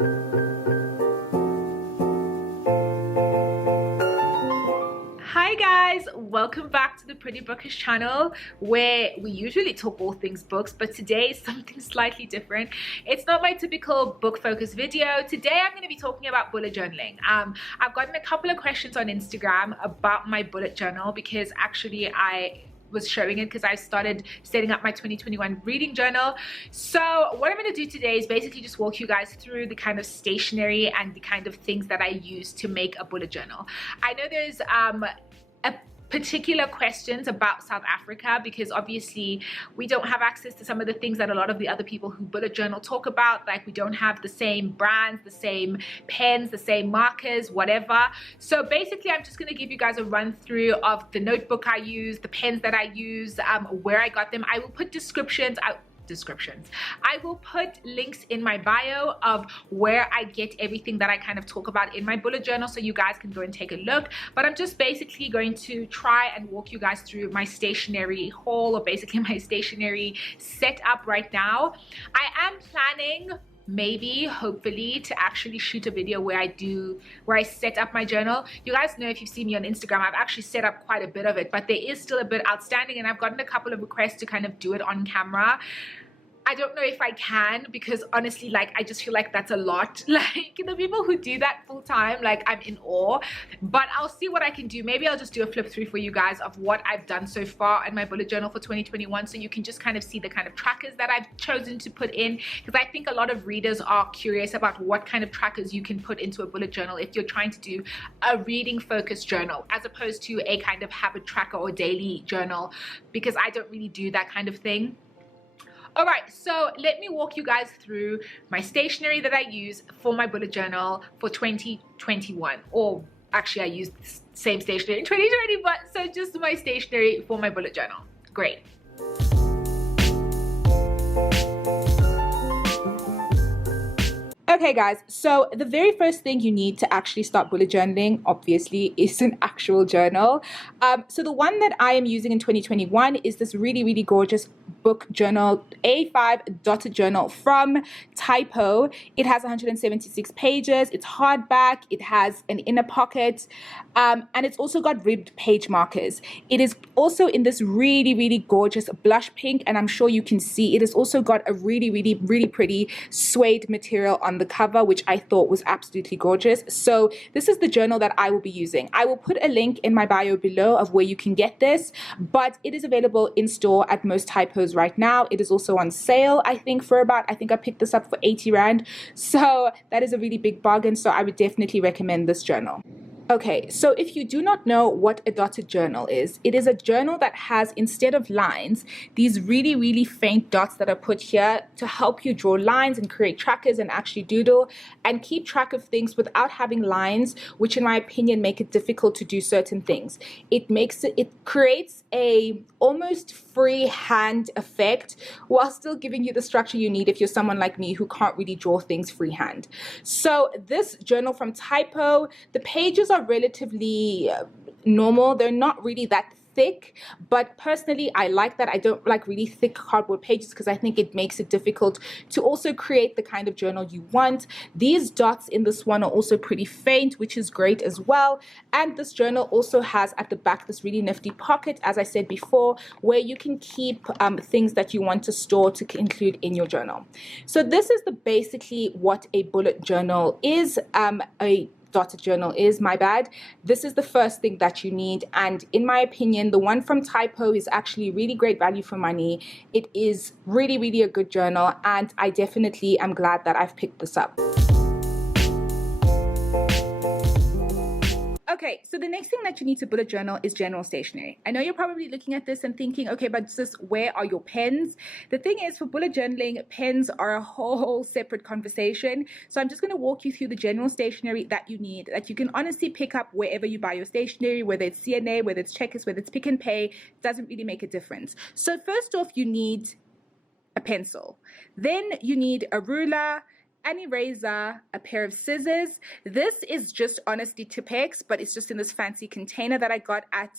Hi guys, welcome back to the Pretty Bookish channel, where we usually talk all things books, but today is something slightly different. It's not my typical book focused video. Today I'm going to be talking about bullet journaling. I've gotten a couple of questions on Instagram about my bullet journal because actually I was showing it because I started setting up my 2021 reading journal. So what I'm going to do today is basically just walk you guys through the kind of stationery and the kind of things that I use to make a bullet journal. I know there's particular questions about South Africa because obviously we don't have access to some of the things that a lot of the other people who bullet journal talk about. Like, we don't have the same brands, the same pens, the same markers, whatever. So basically I'm just going to give you guys a run through of the notebook I use, the pens that I use, where I got them. I will put descriptions. I will put links in my bio of where I get everything that I kind of talk about in my bullet journal, so you guys can go and take a look. But I'm just basically going to try and walk you guys through my stationery haul, or basically my stationery setup right now. I am planning, maybe, hopefully, to actually shoot a video where I set up my journal. You guys know, if you've seen me on Instagram, I've actually set up quite a bit of it, but there is still a bit outstanding, and I've gotten a couple of requests to kind of do it on camera. I don't know if I can, because honestly, like, I just feel like that's a lot. Like, the people who do that full time, like, I'm in awe. But I'll see what I can do. Maybe I'll just do a flip through for you guys of what I've done so far in my bullet journal for 2021, so you can just kind of see the kind of trackers that I've chosen to put in, because I think a lot of readers are curious about what kind of trackers you can put into a bullet journal if you're trying to do a reading focused journal, as opposed to a kind of habit tracker or daily journal, because I don't really do that kind of thing. All right, so let me walk you guys through my stationery that I use for my bullet journal for 2021. Or actually, I used the same stationery in 2020, but so just my stationery for my bullet journal. Great. Okay guys, so the very first thing you need to actually start bullet journaling, obviously, is an actual journal. So the one that I am using in 2021 is this really gorgeous book journal, A5 dotted journal from Typo. It has 176 pages, it's hardback, it has an inner pocket, and it's also got ribbed page markers. It is also in this really gorgeous blush pink, and I'm sure you can see it has also got a really pretty suede material on the cover, which I thought was absolutely gorgeous. So this is the journal that I will be using. I will put a link in my bio below of where you can get this, but it is available in store at most Typos right now. It is also on sale, I think, for about, I think I picked this up for 80 Rand. So that is a really big bargain. So I would definitely recommend this journal. Okay, so if you do not know what a dotted journal is, it is a journal that has, instead of lines, these really faint dots that are put here to help you draw lines and create trackers and actually doodle and keep track of things without having lines, which in my opinion make it difficult to do certain things. It creates a almost freehand effect while still giving you the structure you need if you're someone like me who can't really draw things freehand. So this journal from Typo, the pages are relatively normal. They're not really that thick, but personally I like that. I don't like really thick cardboard pages because I think it makes it difficult to also create the kind of journal you want. These dots in this one are also pretty faint, which is great as well. And this journal also has at the back this really nifty pocket, as I said before, where you can keep things that you want to store to include in your journal. So this is basically what a bullet journal is. A dotted journal is, my bad. This is the first thing that you need, and in my opinion the one from Typo is actually really great value for money. It is really a good journal, and I definitely am glad that I've picked this up. Okay, so the next thing that you need to bullet journal is general stationery. I know you're probably looking at this and thinking, okay, but sis, where are your pens? The thing is, for bullet journaling, pens are a whole separate conversation. So I'm just going to walk you through the general stationery that you need, that you can honestly pick up wherever you buy your stationery, whether it's CNA, whether it's Checkers, whether it's Pick and Pay, doesn't really make a difference. So first off, you need a pencil. Then you need a ruler, an eraser, a pair of scissors. This is just honestly Tipex, but it's just in this fancy container that I got at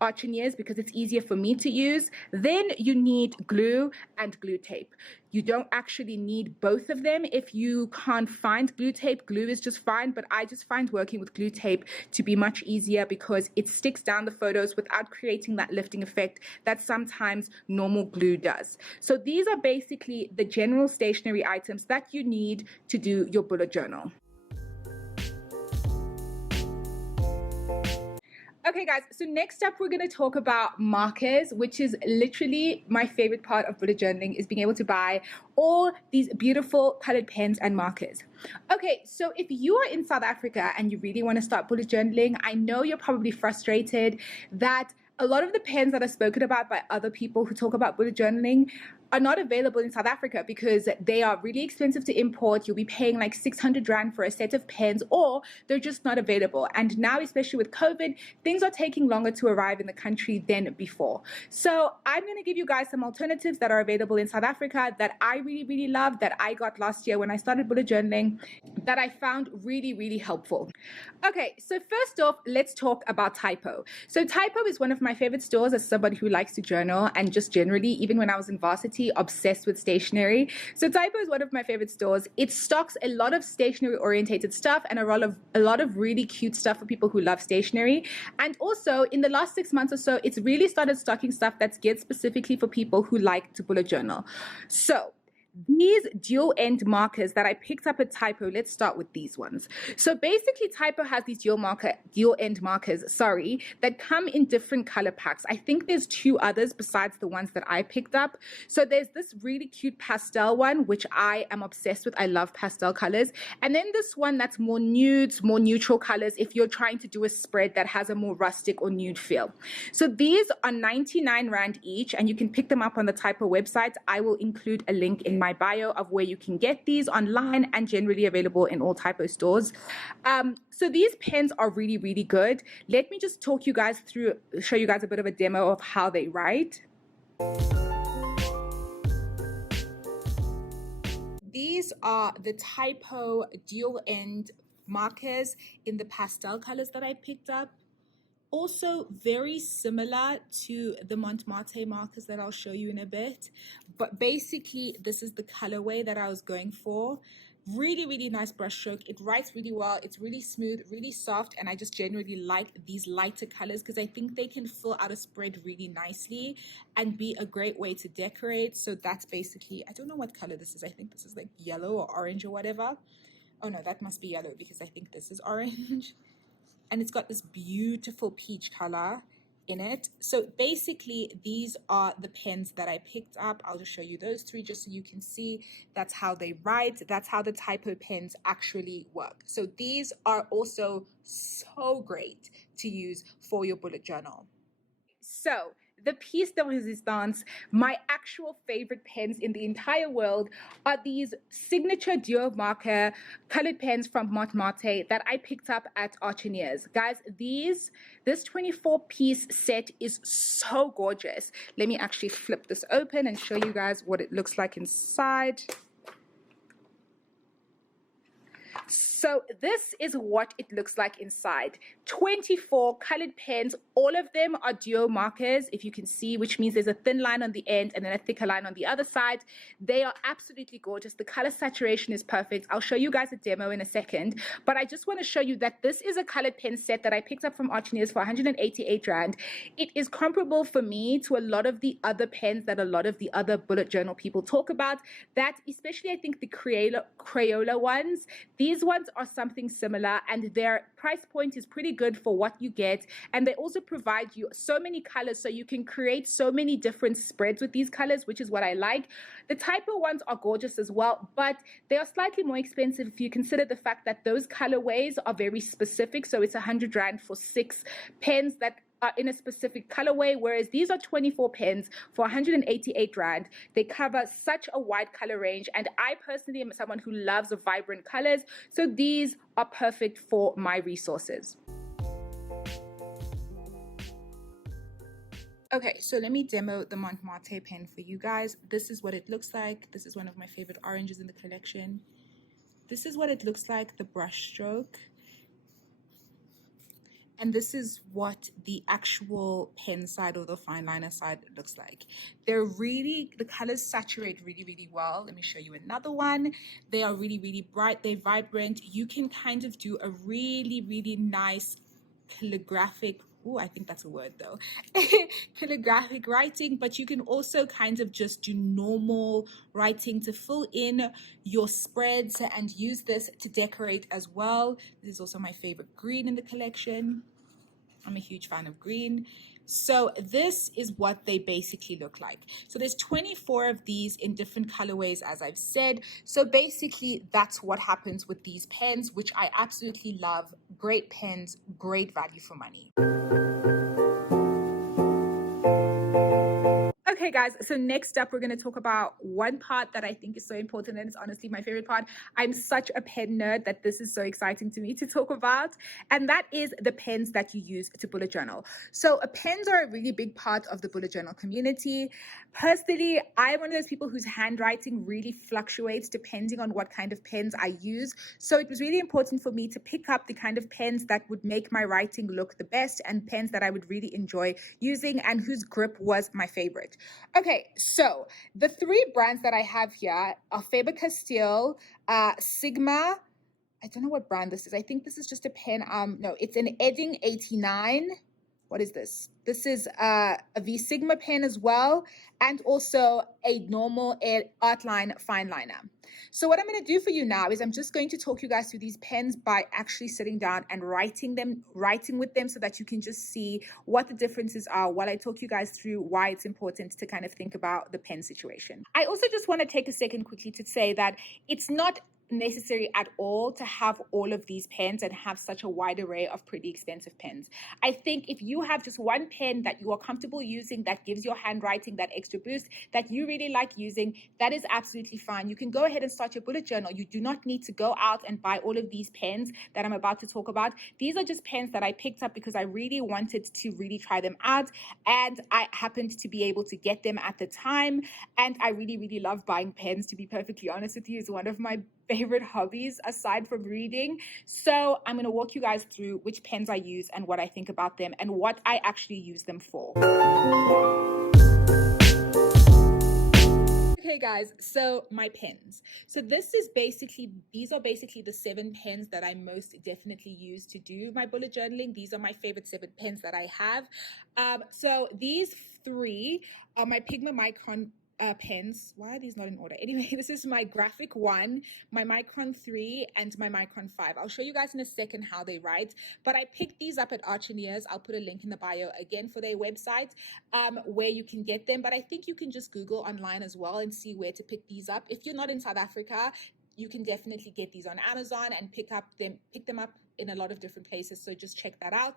Archeniers because it's easier for me to use. Then you need glue and glue tape. You don't actually need both of them. If you can't find glue tape, glue is just fine, but I just find working with glue tape to be much easier because it sticks down the photos without creating that lifting effect that sometimes normal glue does. So these are basically the general stationery items that you need to do your bullet journal. Okay guys, so next up we're going to talk about markers, which is literally my favorite part of bullet journaling, is being able to buy all these beautiful colored pens and markers. Okay, so if you are in South Africa and you really want to start bullet journaling, I know you're probably frustrated that a lot of the pens that are spoken about by other people who talk about bullet journaling are not available in South Africa because they are really expensive to import. You'll be paying like 600 Rand for a set of pens, or they're just not available. And now, especially with COVID, things are taking longer to arrive in the country than before. So I'm going to give you guys some alternatives that are available in South Africa that I really, really love, that I got last year when I started bullet journaling, that I found really, really helpful. Okay, so first off, let's talk about Typo. So Typo is one of my favorite stores as somebody who likes to journal and just generally, even when I was in varsity, obsessed with stationery. So Typo is one of my favorite stores. It stocks a lot of stationery orientated stuff and a lot of really cute stuff for people who love stationery. And also in the last 6 months or so, it's really started stocking stuff that's geared specifically for people who like to bullet journal. So these dual end markers that I picked up at Typo, let's start with these ones. So basically Typo has these dual end markers, that come in different color packs. I think there's 2 others besides the ones that I picked up. So there's this really cute pastel one, which I am obsessed with. I love pastel colors. And then this one that's more nudes, more neutral colors if you're trying to do a spread that has a more rustic or nude feel. So these are 99 Rand each, and you can pick them up on the Typo website. I will include a link in my bio of where you can get these online and generally available in all Typo stores. So these pens are really, really good. Let me just show you guys a bit of a demo of how they write. These are the Typo dual end markers in the pastel colors that I picked up. Also very similar to the Montmartre markers that I'll show you in a bit. But basically, this is the colorway that I was going for. Really, really nice brush stroke. It writes really well. It's really smooth, really soft. And I just generally like these lighter colors because I think they can fill out a spread really nicely and be a great way to decorate. So that's basically, I don't know what color this is. I think this is like yellow or orange or whatever. Oh no, that must be yellow because I think this is orange. And it's got this beautiful peach color in it. So basically these are the pens that I picked up. I'll just show you those 3 just so you can see that's how they write. That's how the Typo pens actually work. So these are also so great to use for your bullet journal. So the piece de resistance, my actual favorite pens in the entire world, are these signature duo marker colored pens from Montmartre that I picked up at Archeniers. Guys, this 24-piece set is so gorgeous. Let me actually flip this open and show you guys what it looks like inside. So this is what it looks like inside. 24 colored pens. All of them are duo markers, if you can see, which means there's a thin line on the end and then a thicker line on the other side. They are absolutely gorgeous. The color saturation is perfect. I'll show you guys a demo in a second, but I just want to show you that this is a colored pen set that I picked up from Archeniers for 188 Rand. It is comparable for me to a lot of the other pens that a lot of the other bullet journal people talk about, that especially I think the Crayola ones. These ones are something similar and their price point is pretty good for what you get, and they also provide you so many colors so you can create so many different spreads with these colors, which is what I like. The Typo ones are gorgeous as well, but they are slightly more expensive if you consider the fact that those colorways are very specific. So it's 100 Rand for 6 pens that are in a specific colorway, whereas these are 24 pens for 188 Rand. They cover such a wide color range, and I personally am someone who loves vibrant colors, so these are perfect for my resources. Okay, so let me demo the Montmartre pen for you guys. This is what it looks like. This is one of my favorite oranges in the collection. This is what it looks like, the brush stroke. And this is what the actual pen side or the fine liner side looks like. The colors saturate really, really well. Let me show you another one. They are really, really bright. They're vibrant. You can kind of do a really, really nice calligraphic, I think that's a word though, calligraphic writing, but you can also kind of just do normal writing to fill in your spreads and use this to decorate as well. This is also my favorite green in the collection. I'm a huge fan of green. So this is what they basically look like. So there's 24 of these in different colorways, as I've said. So basically that's what happens with these pens, which I absolutely love. Great pens, great value for money. Okay guys, so next up we're going to talk about one part that I think is so important, and it's honestly my favorite part. I'm such a pen nerd that this is so exciting to me to talk about, and that is the pens that you use to bullet journal. So pens are a really big part of the bullet journal community. Personally, I'm one of those people whose handwriting really fluctuates depending on what kind of pens I use. So it was really important for me to pick up the kind of pens that would make my writing look the best, and pens that I would really enjoy using and whose grip was my favorite. Okay, so the three brands that I have here are Faber Castell, Sigma. I don't know what brand this is. I think this is just a pen. No, it's an Edding 89. What is this? This is a V Sigma pen as well, and also a normal Artline fine liner. So what I'm going to do for you now is I'm just going to talk you guys through these pens by actually sitting down and writing with them so that you can just see what the differences are while I talk you guys through why it's important to kind of think about the pen situation. I also just want to take a second quickly to say that it's not necessary at all to have all of these pens and have such a wide array of pretty expensive pens. I think if you have just one pen that you are comfortable using, that gives your handwriting that extra boost, that you really like using, that is absolutely fine. You can go ahead and start your bullet journal. You do not need to go out and buy all of these pens that I'm about to talk about. These are just pens that I picked up because I really wanted to really try them out, and I happened to be able to get them at the time. And I really, really love buying pens, to be perfectly honest with you. It's one of my favorite hobbies aside from reading. So I'm going to walk you guys through which pens I use and what I think about them and what I actually use them for. Okay guys, so my pens. So these are basically the 7 pens that I most definitely use to do my bullet journaling. These are my favorite 7 pens that I have. So these 3 are my Pigma Micron pens. Why are these not in order? Anyway, this is my Graphic 1, my Micron 3, and my Micron 5. I'll show you guys in a second how they write, but I picked these up at Archeniers. I'll put a link in the bio again for their website where you can get them, but I think you can just Google online as well and see where to pick these up. If you're not in South Africa, you can definitely get these on Amazon and pick them up in a lot of different places, so just check that out.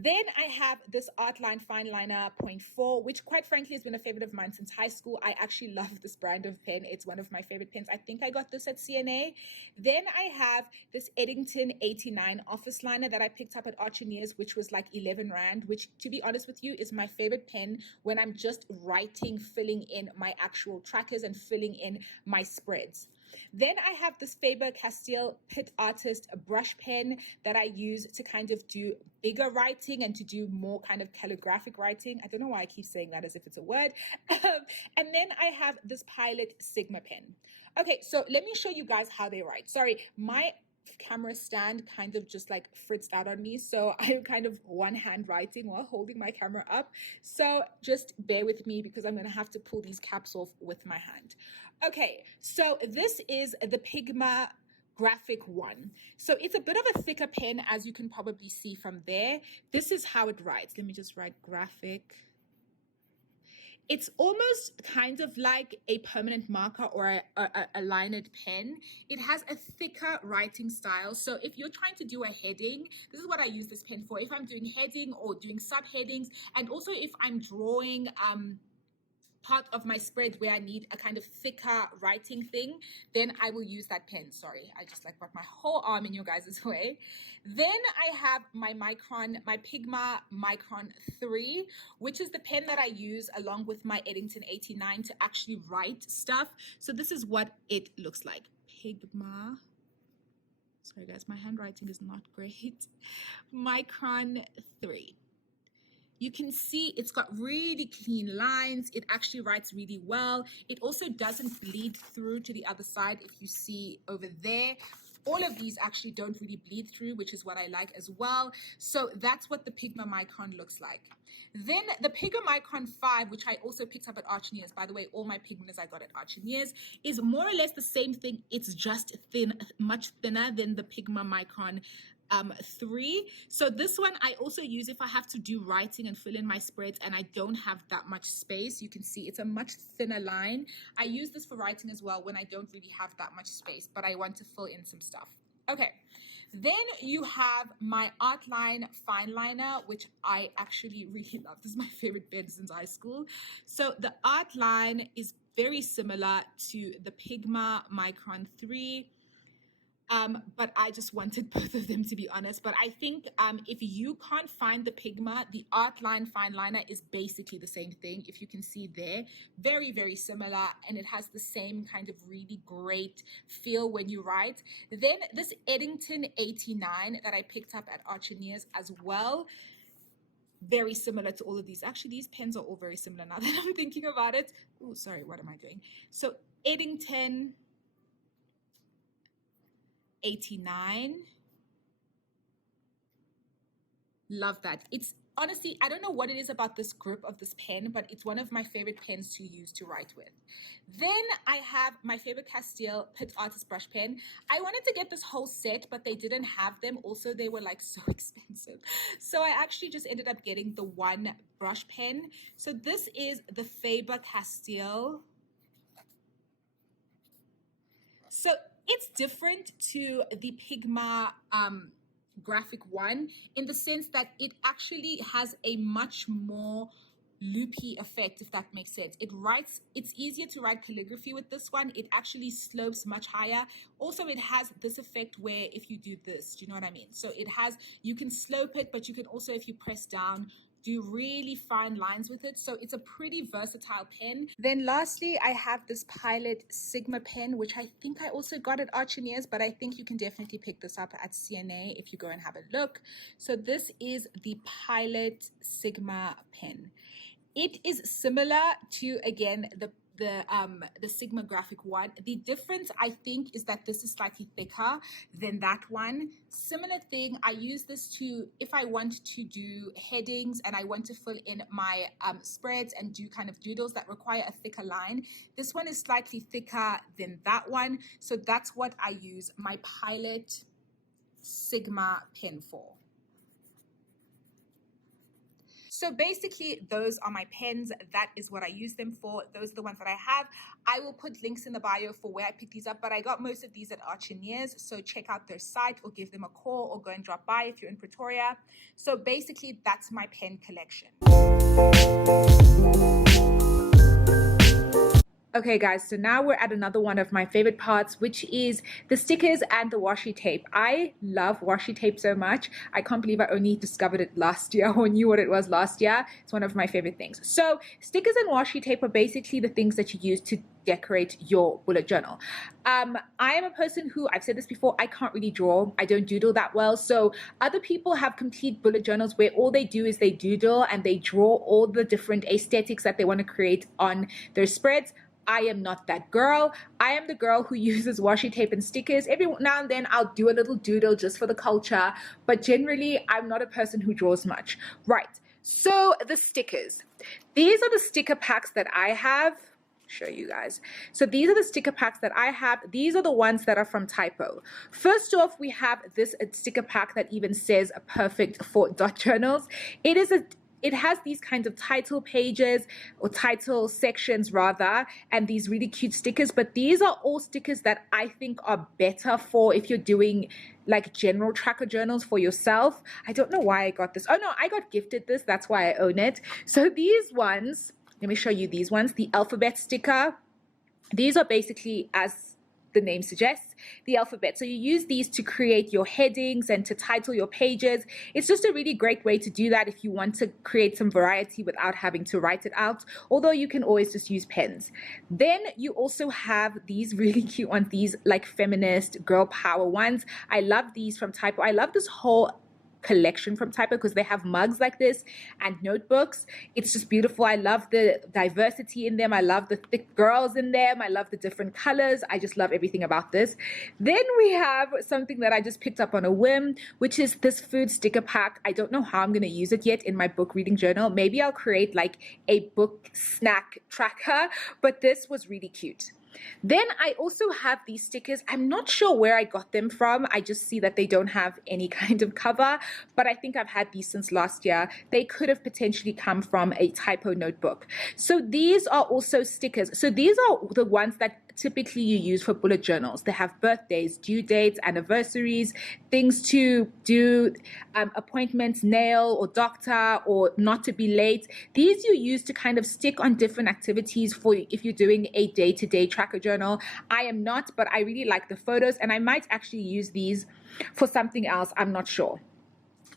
Then I have this Artline Fine Liner 0.4, which quite frankly has been a favorite of mine since high school. I actually love this brand of pen. It's one of my favorite pens. I think I got this at CNA. Then I have this Eddington 89 Office Liner that I picked up at Archeniers, which was like 11 Rand, which to be honest with you is my favorite pen when I'm just writing, filling in my actual trackers and filling in my spreads. Then I have this Faber Castell Pitt Artist brush pen that I use to kind of do bigger writing and to do more kind of calligraphic writing. I don't know why I keep saying that as if it's a word. And then I have this Pilot Sigma pen. Okay, so let me show you guys how they write. Sorry, my camera stand kind of just like fritzed out on me, so I'm kind of one hand writing while holding my camera up, so just bear with me because I'm gonna have to pull these caps off with my hand. Okay, so this is the Pigma Graphic 1. So it's a bit of a thicker pen, as you can probably see from there. This is how it writes. Let me just write graphic. It's almost kind of like a permanent marker or a linered pen. It has a thicker writing style. So if you're trying to do a heading, this is what I use this pen for. If I'm doing heading or doing subheadings, and also if I'm drawing part of my spread where I need a kind of thicker writing thing, then I will use that pen. Sorry, I just like got my whole arm in your guys' way. Then I have my Pigma Micron 3, which is the pen that I use along with my Eddington 89 to actually write stuff. So this is what it looks like. Pigma. So sorry guys, my handwriting is not great. Micron 3. You can see it's got really clean lines. It actually writes really well. It also doesn't bleed through to the other side. If you see over there, all of these actually don't really bleed through, which is what I like as well. So that's what the Pigma Micron looks like. Then the Pigma Micron 5, which I also picked up at Archeniers. By the way, all my Pigmas I got at Archeniers, is more or less the same thing. It's just thin, much thinner than the Pigma Micron 3. So this one I also use if I have to do writing and fill in my spreads and I don't have that much space. You can see it's a much thinner line. I use this for writing as well when I don't really have that much space, but I want to fill in some stuff. Okay, then you have my Artline fine liner, which I actually really love. This is my favorite pen since high school. So the Artline is very similar to the Pigma Micron 3. But I just wanted both of them, to be honest. But I think if you can't find the Pigma, the Artline fine liner is basically the same thing. If you can see there, very, very similar. And it has the same kind of really great feel when you write. Then this Eddington 89 that I picked up at Archeniers as well. Very similar to all of these. Actually, these pens are all very similar now that I'm thinking about it. Oh, sorry, what am I doing? So Eddington 89. Love that. It's honestly, I don't know what it is about this grip of this pen, but it's one of my favorite pens to use to write with. Then I have my favorite Castell Pitt Artist Brush Pen. I wanted to get this whole set, but they didn't have them. Also, they were like so expensive. So I actually just ended up getting the one brush pen. So this is the Faber Castell. So it's different to the Pigma graphic one in the sense that it actually has a much more loopy effect, if that makes sense. It's easier to write calligraphy with this one. It actually slopes much higher. Also, it has this effect where if you do this, do you know what I mean? So you can slope it, but you can also, if you press down, do really fine lines with it. So it's a pretty versatile pen. Then lastly, I have this Pilot Sigma pen, which I think I also got at Archeniers, but I think you can definitely pick this up at CNA if you go and have a look. So this is the Pilot Sigma pen. It is similar to, again, the Sigma graphic one. The difference, I think, is that this is slightly thicker than that one. Similar thing, I use this to, if I want to do headings and I want to fill in my spreads and do kind of doodles that require a thicker line. This one is slightly thicker than that one. So that's what I use my Pilot Sigma pen for. So basically, those are my pens. That is what I use them for. Those are the ones that I have. I will put links in the bio for where I picked these up, but I got most of these at Archeniers. So check out their site or give them a call or go and drop by if you're in Pretoria. So basically, that's my pen collection. Okay guys, so now we're at another one of my favorite parts, which is the stickers and the washi tape. I love washi tape so much. I can't believe I only discovered it last year or knew what it was last year. It's one of my favorite things. So stickers and washi tape are basically the things that you use to decorate your bullet journal. I am a person who, I've said this before, I can't really draw. I don't doodle that well. So other people have complete bullet journals where all they do is they doodle and they draw all the different aesthetics that they want to create on their spreads. I am not that girl. I am the girl who uses washi tape and stickers. Every now and then I'll do a little doodle just for the culture, but generally I'm not a person who draws much. Right, so the stickers. These are the sticker packs that I have. Show you guys. So these are the sticker packs that I have. These are the ones that are from Typo. First off, we have this sticker pack that even says perfect for dot journals. It has these kinds of title pages or title sections rather, and these really cute stickers, but these are all stickers that I think are better for if you're doing like general tracker journals for yourself. I don't know why I got this. Oh no, I got gifted this. That's why I own it. So these ones, let me show you these ones, the alphabet sticker. These are basically as the name suggests, the alphabet. So you use these to create your headings and to title your pages. It's just a really great way to do that if you want to create some variety without having to write it out, although you can always just use pens. Then you also have these really cute ones, these like feminist girl power ones. I love these from Typo. I love this whole collection from Typo because they have mugs like this and notebooks. It's just beautiful. I love the diversity in them. I love the thick girls in them. I love the different colors. I just love everything about this. Then we have something that I just picked up on a whim, which is this food sticker pack. I don't know how I'm going to use it yet in my book reading journal. Maybe I'll create like a book snack tracker, but this was really cute. Then I also have these stickers. I'm not sure where I got them from. I just see that they don't have any kind of cover, but I think I've had these since last year. They could have potentially come from a Typo notebook. So these are also stickers. So these are the ones that typically you use for bullet journals. They have birthdays, due dates, anniversaries, things to do, appointments, nail or doctor, or not to be late. These you use to kind of stick on different activities for if you're doing a day-to-day tracker journal. I am not, but I really like the photos, and I might actually use these for something else. I'm not sure.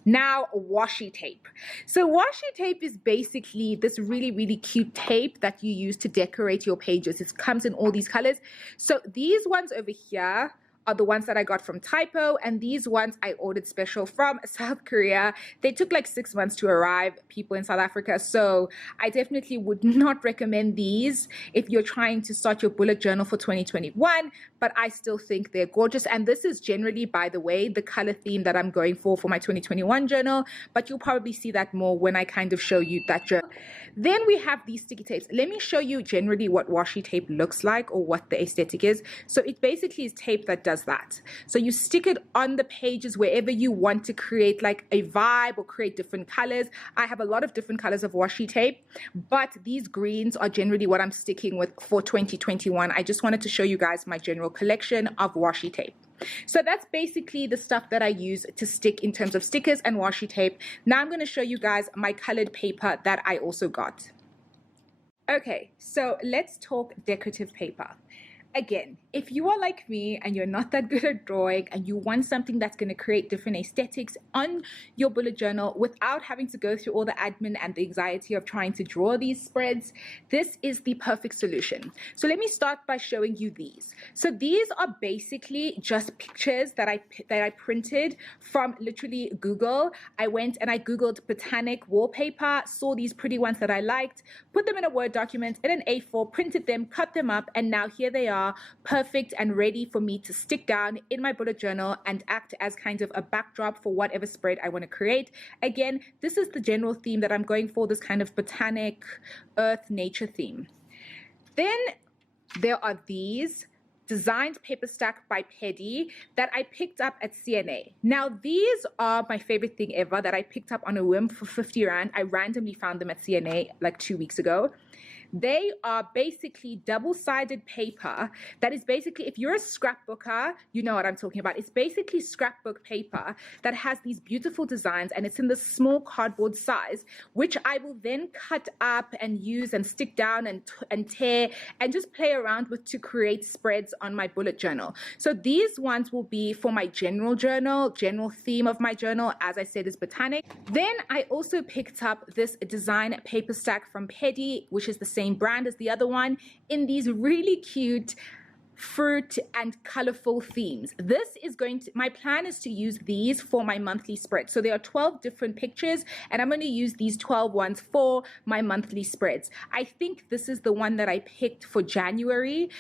Now, washi tape. So washi tape is basically this really, really cute tape that you use to decorate your pages. It comes in all these colors. So these ones over here are the ones that I got from Typo, and these ones I ordered special from South Korea. They took like 6 months to arrive, people in South Africa, so I definitely would not recommend these if you're trying to start your bullet journal for 2021, but I still think they're gorgeous. And this is generally, by the way, the color theme that I'm going for my 2021 journal, but you'll probably see that more when I kind of show you that journal. Then we have these sticky tapes. Let me show you generally what washi tape looks like, or what the aesthetic is. So it basically is tape that does that. So you stick it on the pages wherever you want to create like a vibe or create different colors. I have a lot of different colors of washi tape, but these greens are generally what I'm sticking with for 2021. I just wanted to show you guys my general collection of washi tape. So that's basically the stuff that I use to stick in terms of stickers and washi tape. Now I'm going to show you guys my colored paper that I also got. Okay, so let's talk decorative paper. Again, if you are like me and you're not that good at drawing and you want something that's going to create different aesthetics on your bullet journal without having to go through all the admin and the anxiety of trying to draw these spreads, this is the perfect solution. So let me start by showing you these. So these are basically just pictures that I printed from literally Google. I went and I Googled botanic wallpaper, saw these pretty ones that I liked, put them in a Word document in an A4, printed them, cut them up, and now here they are, perfect and ready for me to stick down in my bullet journal and act as kind of a backdrop for whatever spread I want to create. Again, this is the general theme that I'm going for, this kind of botanic, earth, nature theme. Then there are these designed paper stack by Pitt that I picked up at CNA. Now these are my favorite thing ever that I picked up on a whim for 50 Rand. I randomly found them at CNA like 2 weeks ago. They are basically double-sided paper that is basically, if you're a scrapbooker, you know what I'm talking about. It's basically scrapbook paper that has these beautiful designs, and it's in this small cardboard size, which I will then cut up and use and stick down and tear and just play around with to create spreads on my bullet journal. So these ones will be for my general journal, general theme of my journal, as I said, is botanic. Then I also picked up this design paper stack from Pitt, which is the same brand as the other one, in these really cute fruit and colorful themes. This is my plan is to use these for my monthly spread. So there are 12 different pictures, and I'm going to use these 12 ones for my monthly spreads. I think this is the one that I picked for January,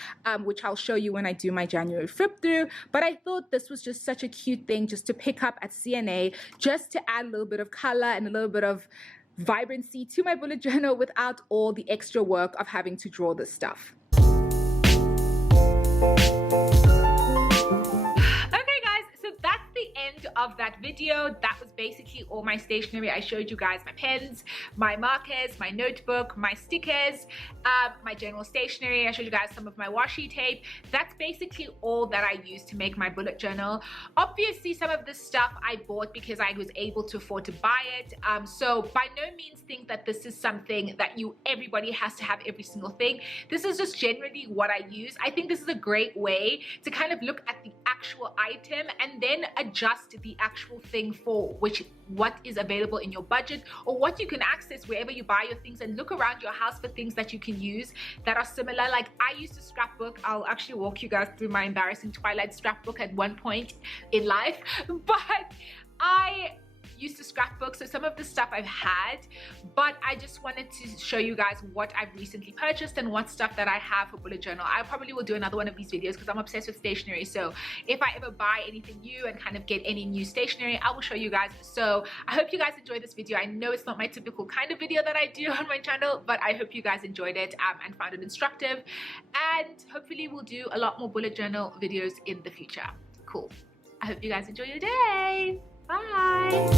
which I'll show you when I do my January flip through. But I thought this was just such a cute thing just to pick up at CNA, just to add a little bit of color and a little bit of vibrancy to my bullet journal without all the extra work of having to draw this stuff. Okay guys, so that's the end of that video, that was basically all my stationery. I showed you guys my pens, my markers, my notebook, my stickers, my general stationery. I showed you guys some of my washi tape. That's basically all that I use to make my bullet journal. Obviously, some of this stuff I bought because I was able to afford to buy it. So by no means think that this is something that everybody has to have every single thing. This is just generally what I use. I think this is a great way to kind of look at the actual item and then adjust the actual thing for what is available in your budget, or what you can access wherever you buy your things, and look around your house for things that you can use that are similar. Like, I used to scrapbook. I'll actually walk you guys through my embarrassing Twilight scrapbook at one point in life, but I used to scrapbook, so some of the stuff I've had, but I just wanted to show you guys what I've recently purchased and what stuff that I have for bullet journal. I probably will do another one of these videos because I'm obsessed with stationery, so if I ever buy anything new and kind of get any new stationery, I will show you guys. So I hope you guys enjoyed this video. I know it's not my typical kind of video that I do on my channel, but I hope you guys enjoyed it and found it instructive, and hopefully we'll do a lot more bullet journal videos in the future. Cool. I hope you guys enjoy your day. Bye.